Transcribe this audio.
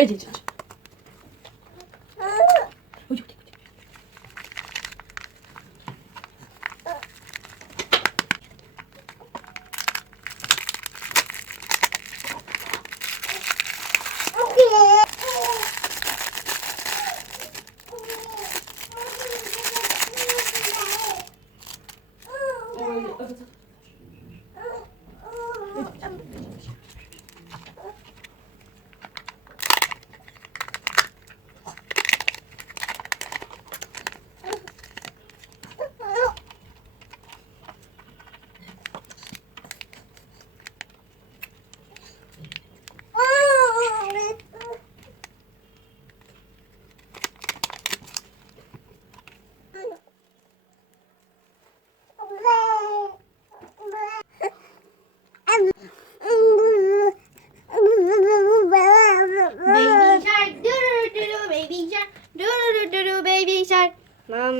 Öyle canım. Baby shark, do do do do, baby shark, do do do do, baby shark. Mom.